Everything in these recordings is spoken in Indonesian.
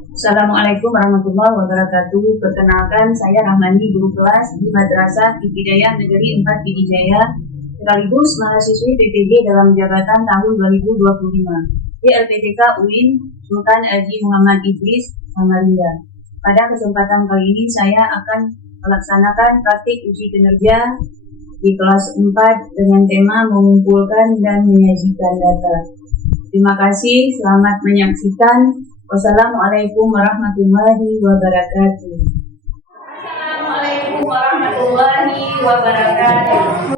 Assalamualaikum warahmatullahi wabarakatuh. Perkenalkan, saya Rahmani, guru kelas di Madrasah Ibtidaiyah Negeri 4 Pidijaya, sekaligus mahasiswi PPG dalam jabatan tahun 2025 di LPTK UIN Sultan Haji Muhammad Idris, Samarinda. Pada kesempatan kali ini saya akan melaksanakan praktik uji kinerja di kelas 4 dengan tema mengumpulkan dan menyajikan data. Terima kasih, selamat menyaksikan. Wassalamualaikum warahmatullahi wabarakatuh. Assalamualaikum warahmatullahi wabarakatuh.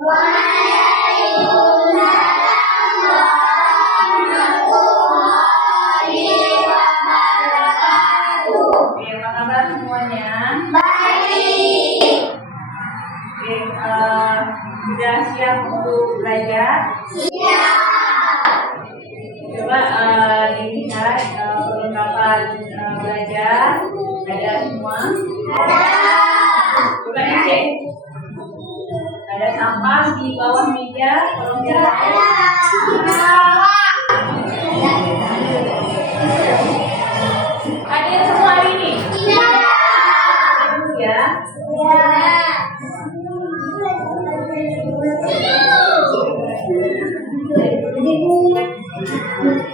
Oke, apa kabar semuanya? Baik. Oke, sudah siap untuk belajar? Siap. Coba dilihat perlengkapan belajar, ada semua? Ada. Coba dicek. Ada sampah di bawah meja, tolong lihat. Hadir semua hari ini? Iya. Ya. Iya.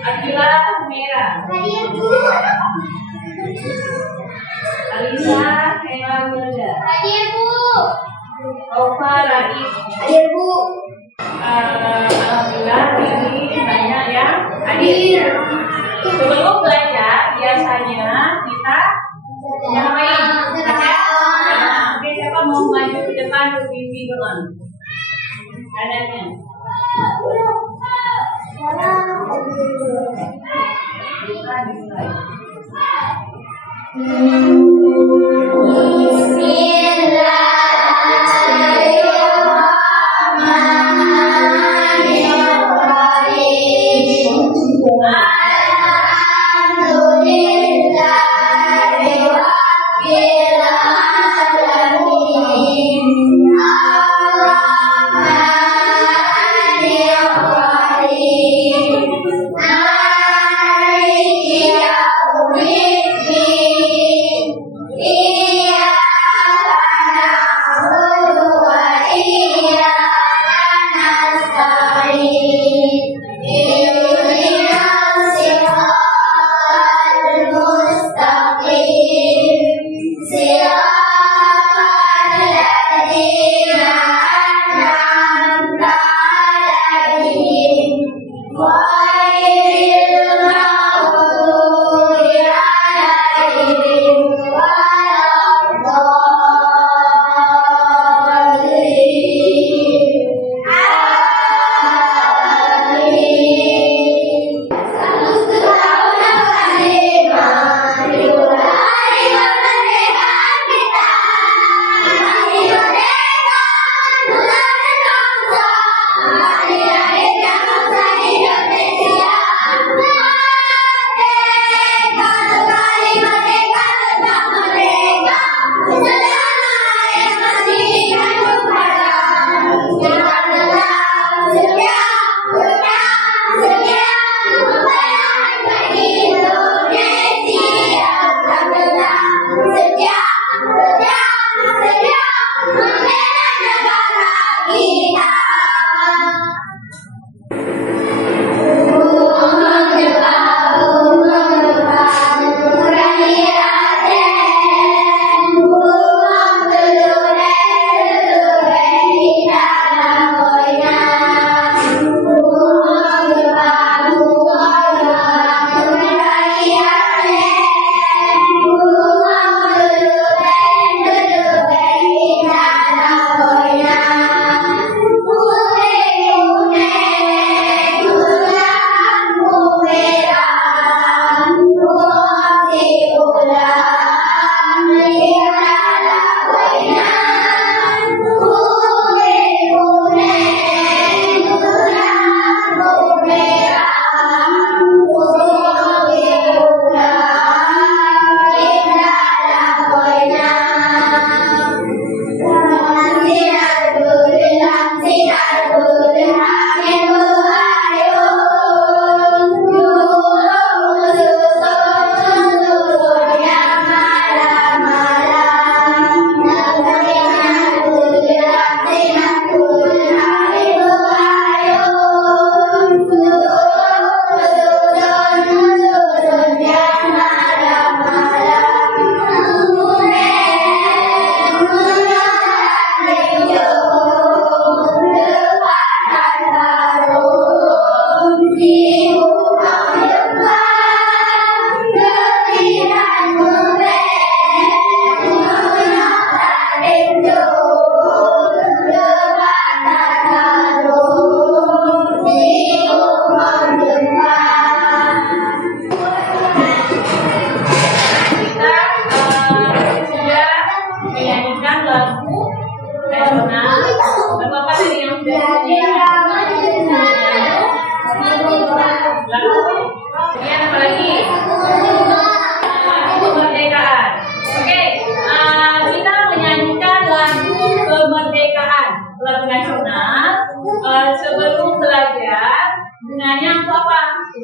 Akila Merah. Hadir Bu. Alisa Hera Wilda. Hadir Bu. Opa Raif. Hadir Bu. Alhamdulillah ini banyak yang hadir. Sebelum belajar biasanya kita ngapain? Oke, siapa mau maju ke depan untuk bimbing doang? Adanya.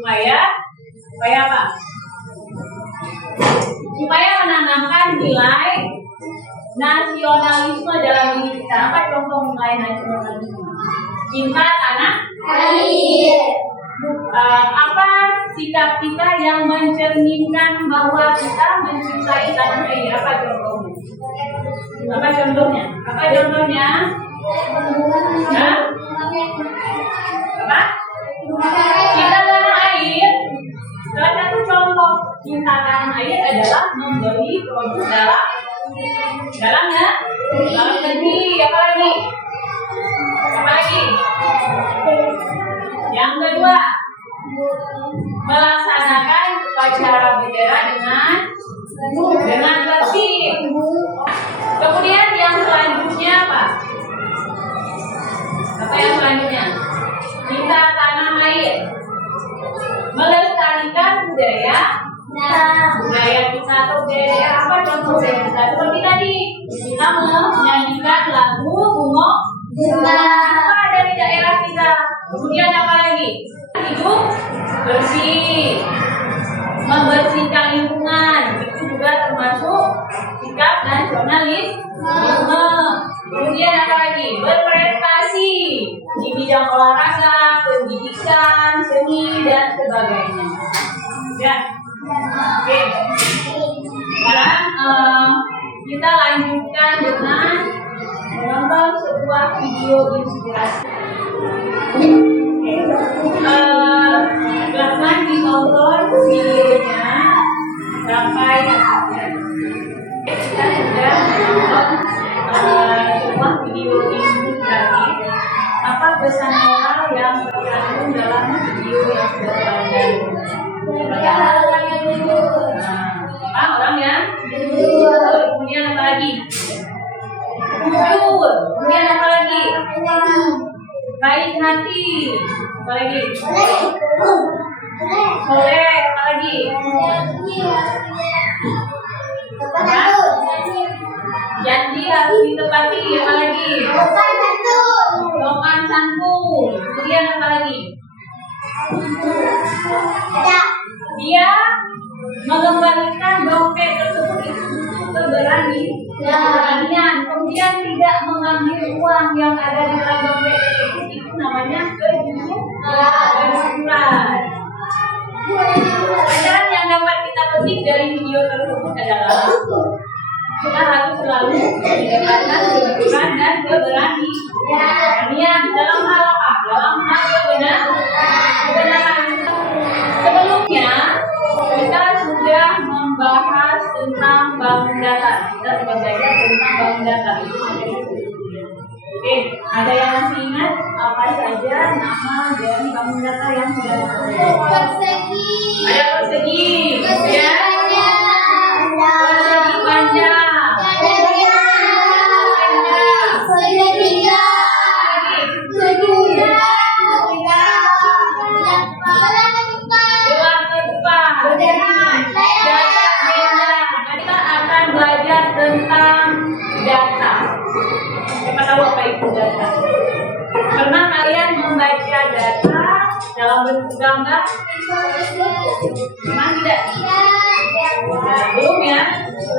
Supaya apa? Supaya menanamkan nilai nasionalisme dalam diri kita. Apa contoh nilai nasionalisme? Cinta tanah air. Apa sikap kita yang mencerminkan bahwa kita mencintai tanah air? Apa contohnya? Apa contohnya? Hah? Apa? Cinta tanah air. Salah satu contoh cinta tanah air adalah membeli produk dalam negeri. Apa lagi? Yang kedua, melaksanakan upacara bendera dengan tertib. Kemudian yang selanjutnya apa? Apa yang selanjutnya? Cinta tanah air. Melestarikan budaya kita atau budaya daerah. Apa contoh budaya kita? Seperti tadi kita menyanyikan lagu Bungo apa dari daerah kita. Kemudian apa lagi? Hidup bersih, membersihkan lingkungan, itu juga termasuk sikap nasionalisme. Kemudian apa lagi? Berprestasi di bidang olahraga, pendidikan, seni dan sebagainya. Ya, oke. Sekarang kita lanjutkan dengan menonton sebuah video inspirasi. Silahkan ditonton videonya sampai akhir. Kita sudah menonton sebuah video inspirasi. Apa pesan moral yang terkandung dalam video yang sudah ditonton? Orangnya. Kemudian apa lagi? Jujur. Kemudian apa lagi? Baik hati. Apa lagi? Soleh. Apa lagi? Janji harus ditepati. Apa lagi? Sopan santun. Kemudian apa lagi? Dia mengembalikan dompet tersebut itu keberanian. Kemudian tidak mengambil uang yang ada di dalam dompet tersebut, itu namanya kejujuran. Pelajaran yang dapat kita petik dari video tersebut adalah kita harus selalu mendapatkan kejujuran dan keberanian dalam hal apa? Dalam hal kebenaran. Sebelumnya kita sudah membahas tentang bangun datar. Kita sudah belajar tentang bangun datar. Oke, ada yang masih ingat apa saja nama dari bangun datar yang sudah disebut? Persegi. Ada persegi. Ya. Persegi panjang. Tentang data. Siapa tahu apa itu data? Pernah kalian membaca data dalam bentuk gambar? Memang tidak? Belum ya?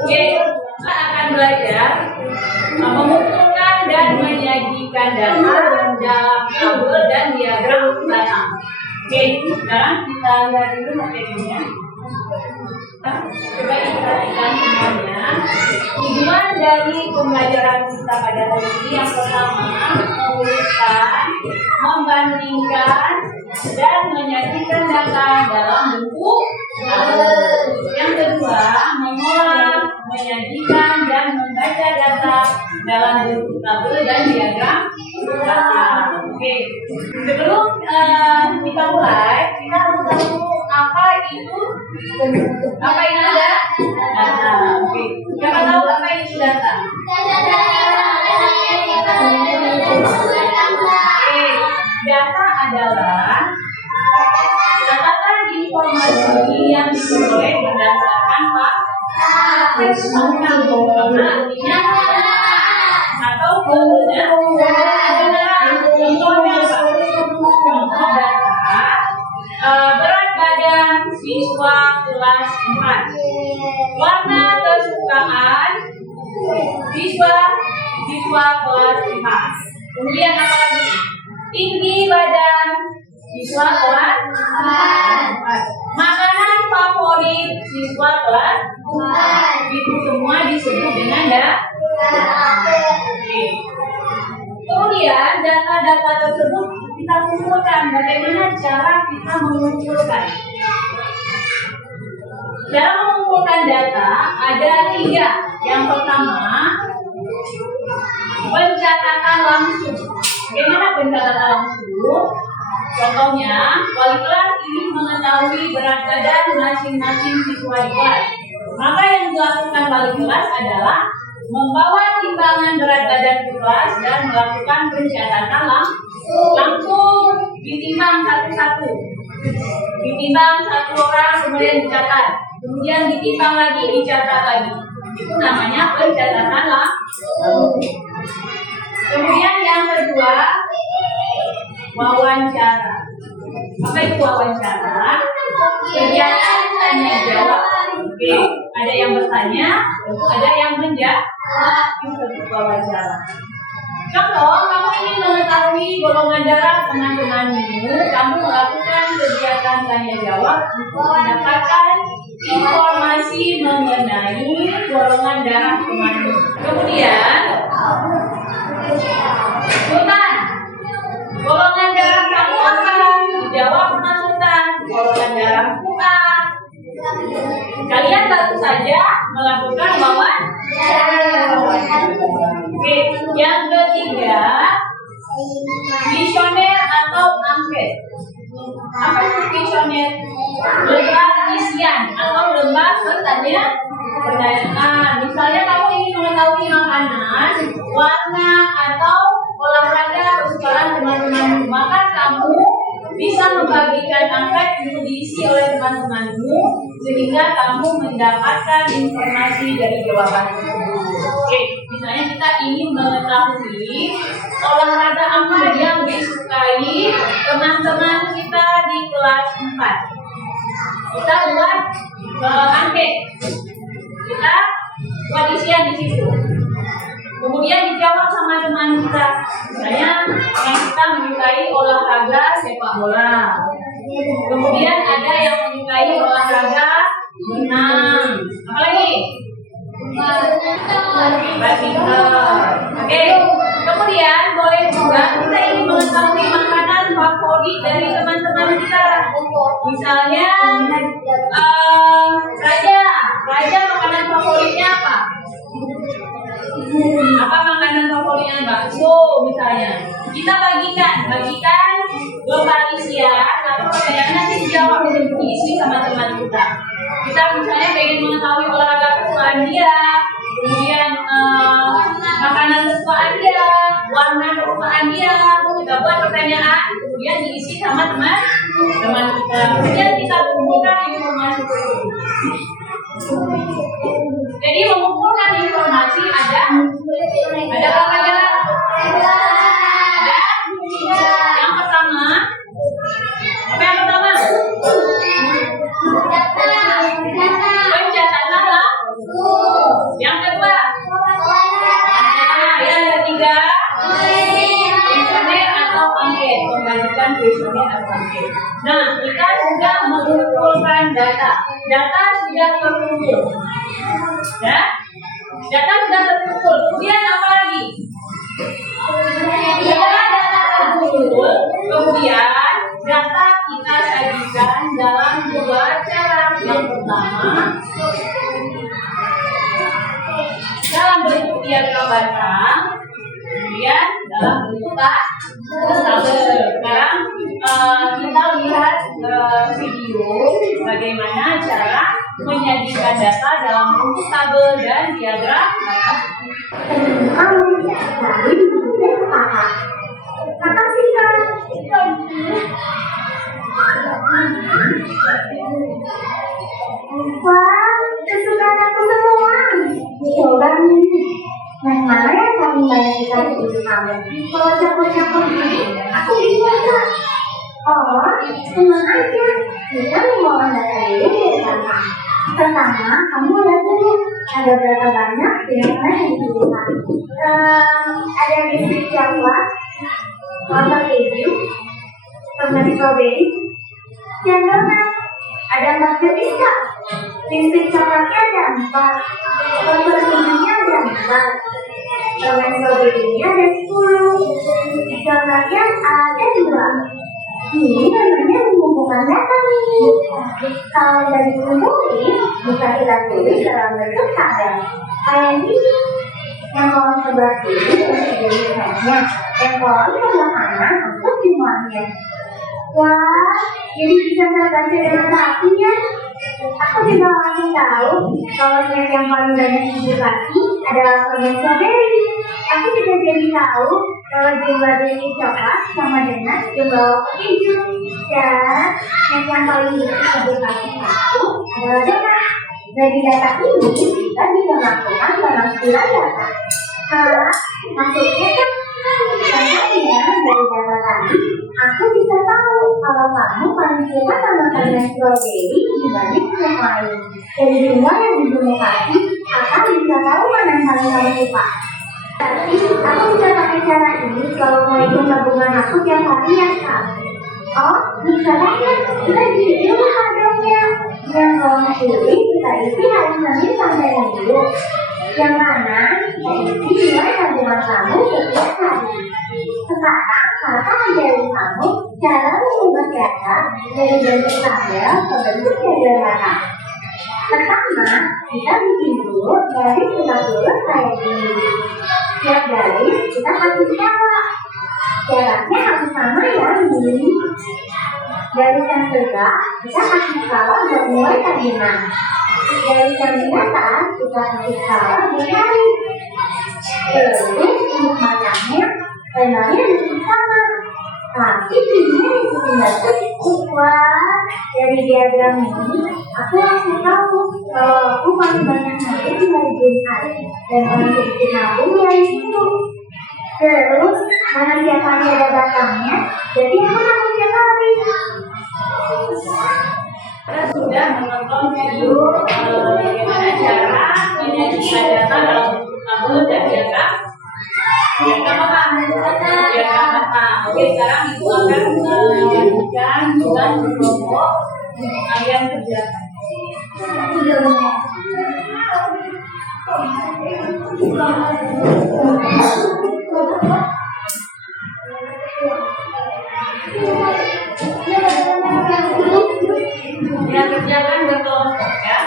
Oke, kita akan belajar mengumpulkan dan menyajikan data dalam tabel dan diagram data. Oke, sekarang kita lihat dulu materinya. Coba diperhatikan semuanya. Tujuan dari pembelajaran kita pada hari ini yang pertama menuliskan, membandingkan, dan menyajikan data dalam bentuk tabel. Yang kedua, mengolah, menyajikan, dan membaca data dalam bentuk tabel dan diagram data. Oke, sebelum kita mulai, kita harus tahu apa itu data. Oke, siapa tahu apa itu data? Data adalah catatan informasi yang diperoleh berdasarkan fakta, artinya atau kebenaran. Contohnya apa? Contoh data berat siswa kelas 5. Kemudian apa lagi? Tinggi badan siswa kelas 4. Makanan favorit siswa kelas 4. Itu semua disebut dengan Oke. Kemudian data-data tersebut kita kumpulkan. Bagaimana cara kita mengumpulkan? Cara mengumpulkan data ada 3. Yang pertama, pencatatan langsung. Bagaimana pencatatan langsung? Contohnya, wali kelas ingin mengetahui berat badan masing-masing siswa di kelas. Maka yang dilakukan wali kelas adalah membawa timbangan berat badan ke kelas dan melakukan pencatatan langsung ditimbang satu-satu. Ditimbang satu orang, kemudian dicatat. Kemudian ditimbang lagi, dicatat lagi. Itu namanya pencatatan langsung. Kemudian yang kedua, wawancara. Apa itu wawancara? Kegiatan tanya jawab. Oke, ada yang bertanya, ada yang menjawab. Itu wawancara. Contoh, kamu ingin mengetahui golongan darah teman-temanmu, kamu melakukan kegiatan tanya jawab untuk mendapatkan informasi mengenai golongan darah temanmu. Kemudian, Sultan, golongan darah kamu apa? Dijawab sama Sultan, golongan darahku A. Kalian baru saja melakukan wawancara. Oke, yang ketiga, kuesioner atau angket. Apa itu kuesioner? Lembar isian atau lembar pertanyaan. Misalnya kamu ingin mengetahui makanan, warna atau olahraga kesukaan teman-temanmu, maka kamu bisa membagikan angket untuk diisi oleh teman-temanmu sehingga kamu mendapatkan informasi dari jawaban tersebut. Oke, misalnya kita ingin mengetahui olahraga apa yang disukai teman-teman kita di kelas 4. Kita buat angket. Kita buat isian di situ. Kemudian dijawab sama teman kita. Misalnya yang kita menyukai olahraga sepak bola. Kemudian ada yang menyukai olahraga berenang. Apa lagi? Badminton. Oke. Kemudian boleh juga kita ingin mengetahui makanan favorit dari teman-teman kita. Misalnya Raja makanan favoritnya apa? Apa makanan favoritnya? Bakso misalnya. Kita bagikan lembar isian atau pertanyaan nanti dijawab diisi sama teman kita. Kita misalnya pengen mengetahui olahraga kesukaan dia, kemudian makanan kesukaan dia, warna kesukaan dia. Kita buat pertanyaan, kemudian diisi sama teman kita. Kemudian kita kumpulkan informasi tersebut. Jadi mengumpulkan informasi ada berapa jalan? Ada 3. Yang pertama, apa yang pertama? Pencatatan langsung. Yang kedua, yang ketiga, kuesioner atau angket. Membagikan kuesioner atau angket. Nah, kita sudah mengumpulkan data. Data sudah terkumpul. Ya? Data sudah terkumpul. Kemudian apa lagi? Setelah data terkumpul, kemudian data kita sajikan dalam 2 cara. Yang pertama, dalam bentuk diagram batang, kemudian dalam bentuk tabel. Sekarang kita lihat video bagaimana cara menyajikan data dalam bentuk tabel dan diagram batang. Makasih Kak. Wah, kesukaan aku semua. Coba nih. Yang mana yang paling banyak dikasih ibu kamu? Kalau campur-campur gini, aku bingung Kak. Oh, tenang aja. Kita mau data dulu dari Kakak. Pertama, kamu lihat dulu ada berapa banyak pilihan yang dipilihkan. Ada biskuit coklat, wafer keju, permen strawberry, dan donat. Ada 4 jenis kak. Biskuit coklatnya ada 4, wafer kejunya ada 4, permen strawberry-nya ada 10, donatnya ada 2. Ini namanya mengumpulkan data nih. Kalau dari menulis, bisa kita tulis dalam bentuk tabel. Kayak ini, yang kolom sebelah kiri untuk jumlahnya, yang kolom sebelah kanan untuk jumlahnya. Wah, jadi bisa terbaca dengan rapi ya. Aku juga langsung tahu kalau snack yang paling banyak dikasih adalah permen strawberry. Aku juga jadi tahu kalau jumlah biskuit coklat sama dengan jumlah keju. Dan snack yang paling dikasih aku adalah donat. Dari data ini kita bisa melakukan pemakzulan data. Maksudnya kan Contohnya dari data tadi, aku bisa tahu kalau kamu paling suka sama permen strawberry dibanding yang lain. Dari jumlah yang digunakan, aku bisa tahu mana yang paling kamu suka. Tapi aku bisa pakai cara ini kalau mau ikut tabungan aku tiap hari ya kak. Oh, bisa banget. Kita gini dulu hadapnya. Yang kolom kiri kita isi hari Senin sampai Minggu. Yang mana isi nilai tabungan kamu setiap hari. Sekarang kakak ajarin kamu cara mengubah data dari bentuk tabel ke bentuk jadwal data. Pertama, kita bikin dulu garis tegak lurus kayak gini. Tiap garis kita kasih skala. Jaraknya harus sama ya ini. Garis yang tegak kita kasih skala buat mulai tabungan. Garis yang di atas kita kasih skala buat garis. Terus untuk matangnya penanya disini sama. Tapi pilihnya ikutin data. Wah, dari diagram ini aku langsung tahu kalau aku paling banyak nanti di bagian hari dan paling sedikit nabung dari situ. Terus karena tiap hari ada datangnya, jadi aku nabung tiap hari. Kita sudah menonton video bagaimana cara menyajikan data dalam bentuk tabel dan diagram. Diagram apa? Diagram apa? Oke, sekarang ibu akan melanjutkan tugas berkelompok kalian kerjakan. Ya, kerjakan berkelompok ya.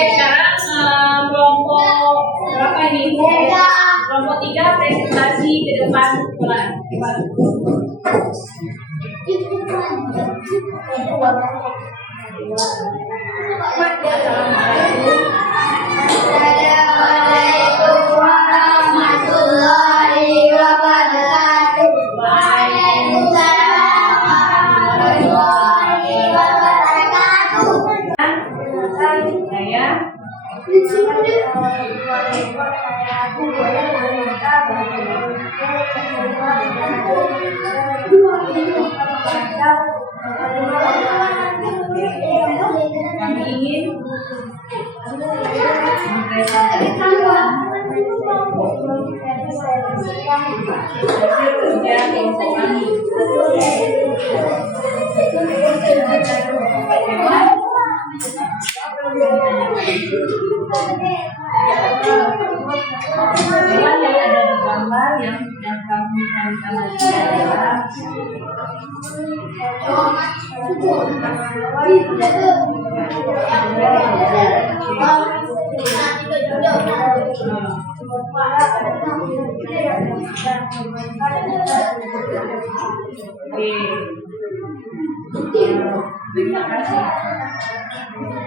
Sekarang kelompok berapa ini? Kelompok 3 presentasi ke depan pelan. Assalamualaikum warahmatullahi wabarakatuh. Waalaikumsalam warahmatullahi wabarakatuh. Hasil kerja informasi.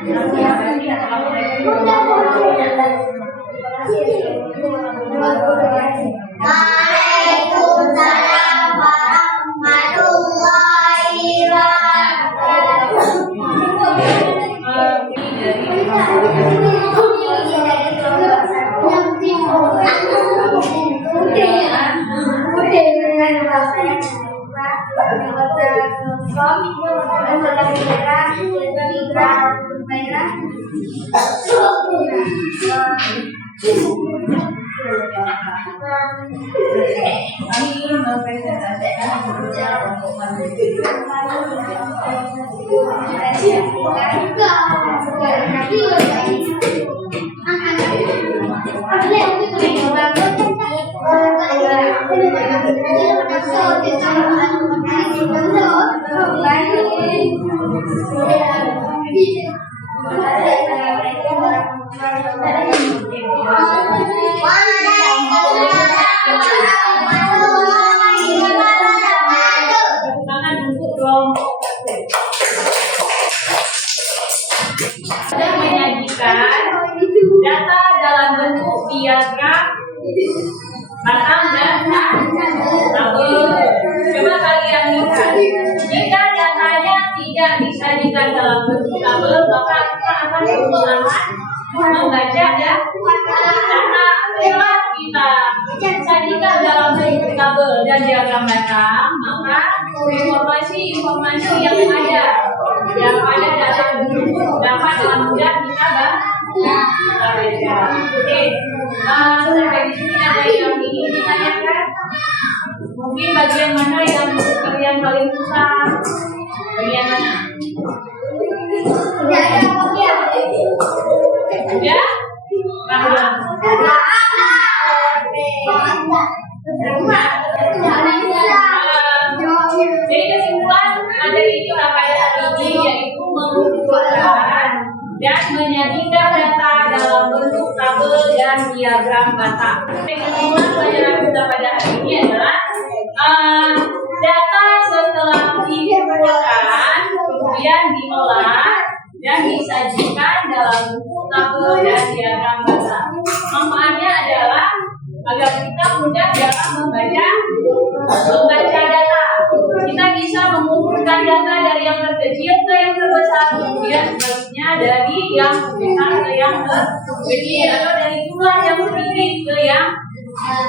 Yang ada di gambar yang kamu cari adalah terima kasih. Waalaikumsalam warahmatullahi Kami ingin mempresentasikan beberapa sudah menyajikan data dalam bentuk diagram batang dan tabel. Coba kalian lihat, jika datanya tidak disajikan dalam bentuk tabel, maka kita akan kesulitan membaca dan data. Setelah kita sajikan dalam bentuk tabel dan diagram batang, maka informasi yang ada data dapat dengan mudah kita baca. Oke, sampai di sini ada yang ingin ditanyakan? Mungkin bagian mana yang kalian paling susah? Bagian mana? Ya? Paham? Jadi kesimpulan materi kita pada hari ini yaitu mengumpulkan dan menyajikan data dalam bentuk tabel dan diagram batang. Kesimpulan pelajaran kita pada hari ini adalah data setelah dikumpulkan kemudian diolah dan disajikan dalam bentuk tabel dan diagram batang. Manfaatnya adalah agar kita mudah dalam membaca data. Kita bisa mengumpulkan data dari yang terkecil ke yang terbesar, kemudian sebaliknya dari yang terbesar ke yang terkecil, atau dari jumlah yang sedikit ke yang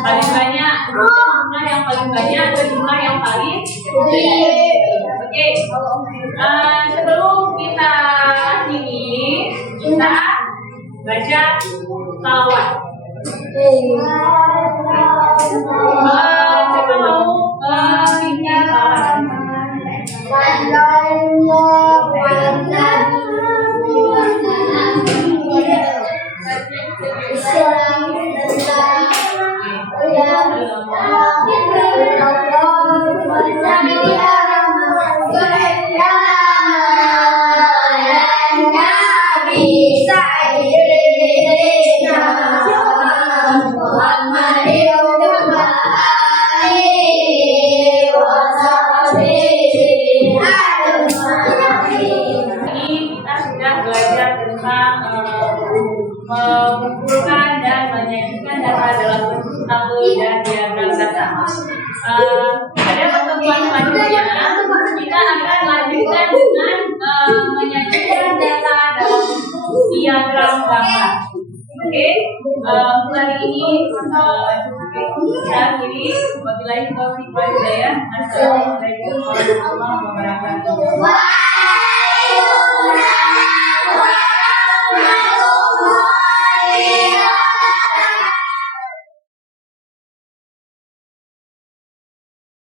paling banyak, jumlah yang paling banyak ke jumlah yang paling sedikit. Oke, sebelum kita akhiri, kita baca salawat. Siapa mau bikin salawat? Mengumpulkan dan menyajikan data dalam bentuk tabel dan diagram data. Pada pertemuan selanjutnya kita akan lanjutkan dengan menyajikan data dalam bentuk diagram gambar. Oke, hari ini kita akhiri. Wabillahi taufiq wal hidayah. Assalamualaikum warahmatullahi wabarakatuh.